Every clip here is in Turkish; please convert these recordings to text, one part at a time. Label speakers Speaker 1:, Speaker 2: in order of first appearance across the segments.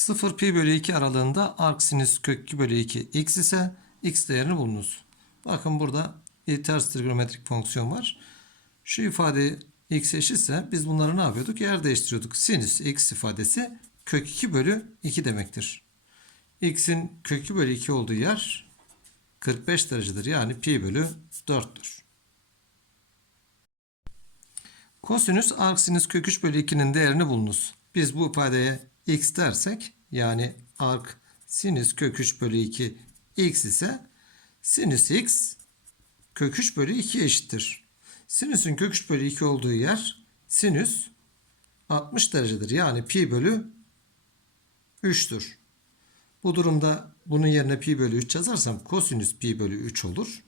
Speaker 1: 0 pi bölü 2 aralığında arc sinüs kök 2 bölü 2 x ise x değerini bulunuz. Bakın burada bir ters trigonometrik fonksiyon var. Şu ifade x eşitse biz bunları ne yapıyorduk? Yer değiştiriyorduk. Sinüs x ifadesi kök 2 bölü 2 demektir. x'in kök 2 bölü 2 olduğu yer 45 derecedir. Yani pi bölü 4'tür. Kosinüs arc sinüs kök 3 bölü 2'nin değerini bulunuz. Biz bu ifadeye x dersek yani arc sinüs kök 3 bölü 2 x ise sinüs x kök 3 bölü 2 eşittir. Sinüsün kök 3 bölü 2 olduğu yer sinüs 60 derecedir. Yani pi bölü 3'tür. Bu durumda bunun yerine pi bölü 3 yazarsam kosinüs pi bölü 3 olur.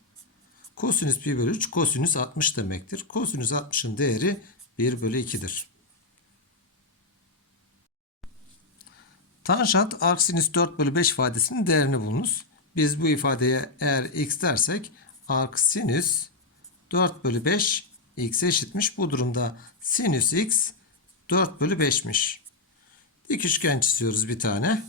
Speaker 1: Kosinüs pi bölü 3 kosinüs 60 demektir. Kosinüs 60'ın değeri 1 bölü 2'dir. Tanjant arc sinüs 4 bölü 5 ifadesinin değerini bulunuz. Biz bu ifadeye eğer x dersek arc sinüs 4 bölü 5 x eşitmiş. Bu durumda sinüs x 4 bölü 5'miş. Dik üçgen çiziyoruz bir tane.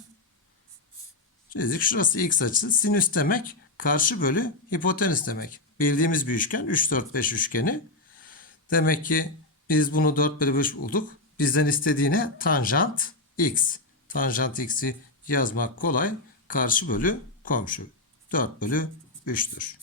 Speaker 1: Çizdik. Şurası x açısı. Sinüs demek karşı bölü hipotenüs demek. Bildiğimiz bir üçgen 3 4 5 üçgeni. Demek ki biz bunu 4 bölü 5 bulduk. Bizden istediğine tanjant x. Tanjant x'i yazmak kolay. Karşı bölü komşu. 4 bölü 3'tür.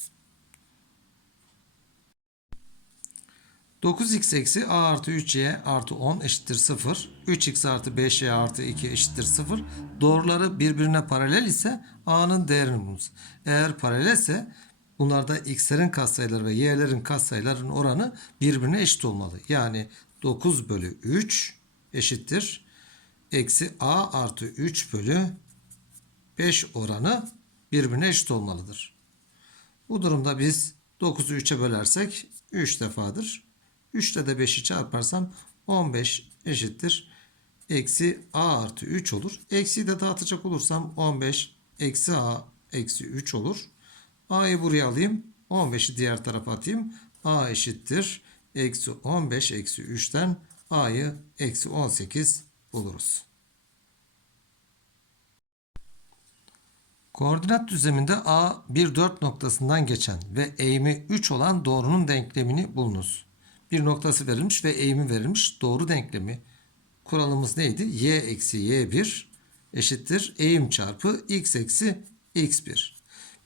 Speaker 1: 9x eksi a artı 3y artı 10 eşittir 0. 3x artı 5y artı 2 eşittir 0. Doğruları birbirine paralel ise a'nın değerini bulunuz. Eğer paralelse bunlarda x'lerin katsayıları ve y'lerin katsayılarının oranı birbirine eşit olmalı. Yani 9 bölü 3 eşittir. Eksi a artı 3 bölü 5 oranı birbirine eşit olmalıdır. Bu durumda biz 9'u 3'e bölersek 3 defadır. 3 ile de 5'i çarparsam 15 eşittir. Eksi a artı 3 olur. Eksiyi de dağıtacak olursam 15 eksi a eksi 3 olur. a'yı buraya alayım. 15'i diğer tarafa atayım. a eşittir. Eksi 15 eksi 3'ten a'yı eksi 18 buluruz. Koordinat düzleminde A 1 4 noktasından geçen ve eğimi 3 olan doğrunun denklemini bulunuz. Bir noktası verilmiş ve eğimi verilmiş doğru denklemi. Kuralımız neydi? y eksi y1 eşittir eğim çarpı x eksi x1.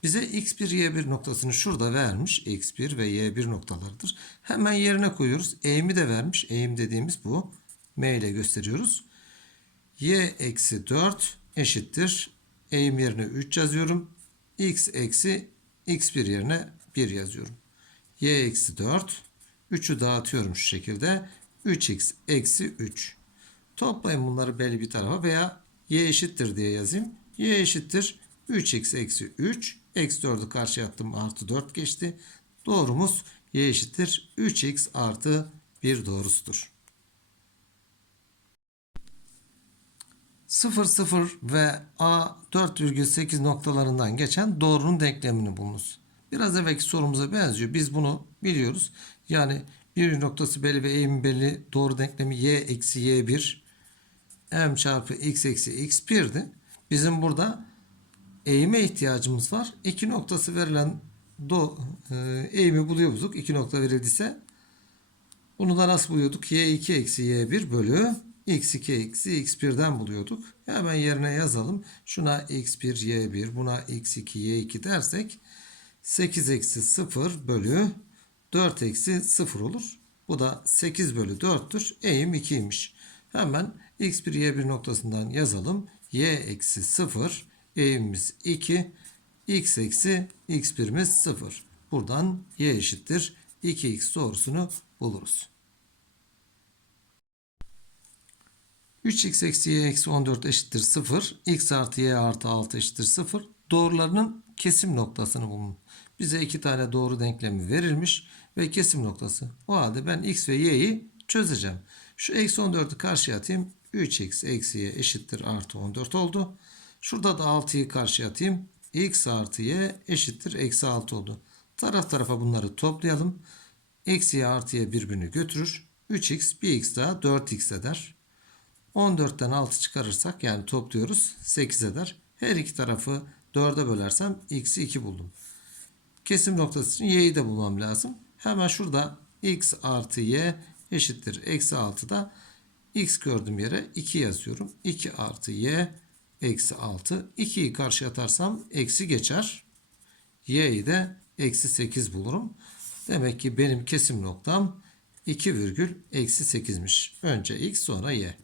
Speaker 1: Bize x1 y1 noktasını şurada vermiş. x1 ve y1 noktalarıdır. Hemen yerine koyuyoruz. Eğimi de vermiş. Eğim dediğimiz bu. M ile gösteriyoruz. Y eksi 4 eşittir eğim yerine 3 yazıyorum. x eksi x1 yerine 1 yazıyorum. y eksi 4. 3'ü dağıtıyorum şu şekilde. 3x eksi 3. Toplayın bunları belli bir tarafa veya y eşittir diye yazayım. y eşittir 3x eksi 3. Eksi 4'ü karşıya attım artı 4 geçti. Doğrumuz y eşittir 3x artı 1 doğrusudur. 0, 0 ve A 4,8 noktalarından geçen doğrunun denklemini bulunuz. Biraz evvelki sorumuza benziyor. Biz bunu biliyoruz. Yani bir noktası belli ve eğimi belli doğru denklemi y eksi y1 m çarpı x eksi x1'di. Bizim burada eğime ihtiyacımız var. İki noktası verilen do, e, eğimi buluyoruz. İki nokta verildiyse bunu da nasıl buluyorduk? y2 eksi y1 bölü x2 eksi x1'den buluyorduk. Hemen yerine yazalım. Şuna x1 y1 buna x2 y2 dersek 8 eksi 0 bölü 4 eksi 0 olur. Bu da 8 bölü 4'tür. Eğim 2'ymiş. Hemen x1 y1 noktasından yazalım. y eksi 0 eğimimiz 2 x eksi x1'imiz 0. Buradan y eşittir 2x doğrusunu buluruz. 3x eksi y eksi 14 eşittir 0. x artı y artı 6 eşittir 0. Doğrularının kesim noktasını bulun. Bize iki tane doğru denklemi verilmiş ve kesim noktası. O halde ben x ve y'yi çözeceğim. Şu eksi 14'ü karşıya atayım. 3x eksi y eşittir artı 14 oldu. Şurada da 6'yı karşıya atayım. x artı y eşittir eksi 6 oldu. Taraf tarafa bunları toplayalım. Eksi y artı y birbirini götürür. 3x bir x daha 4x eder. 14'ten 6 çıkarırsak yani topluyoruz 8 eder. Her iki tarafı 4'e bölersem x'i 2 buldum. Kesim noktası için y'yi de bulmam lazım. Hemen şurada x artı y eşittir. Eksi 6'da x gördüğüm yere 2 yazıyorum. 2 artı y eksi 6. 2'yi karşı atarsam eksi geçer. y'yi de eksi 8 bulurum. Demek ki benim kesim noktam 2 virgül eksi 8'miş. Önce x sonra y.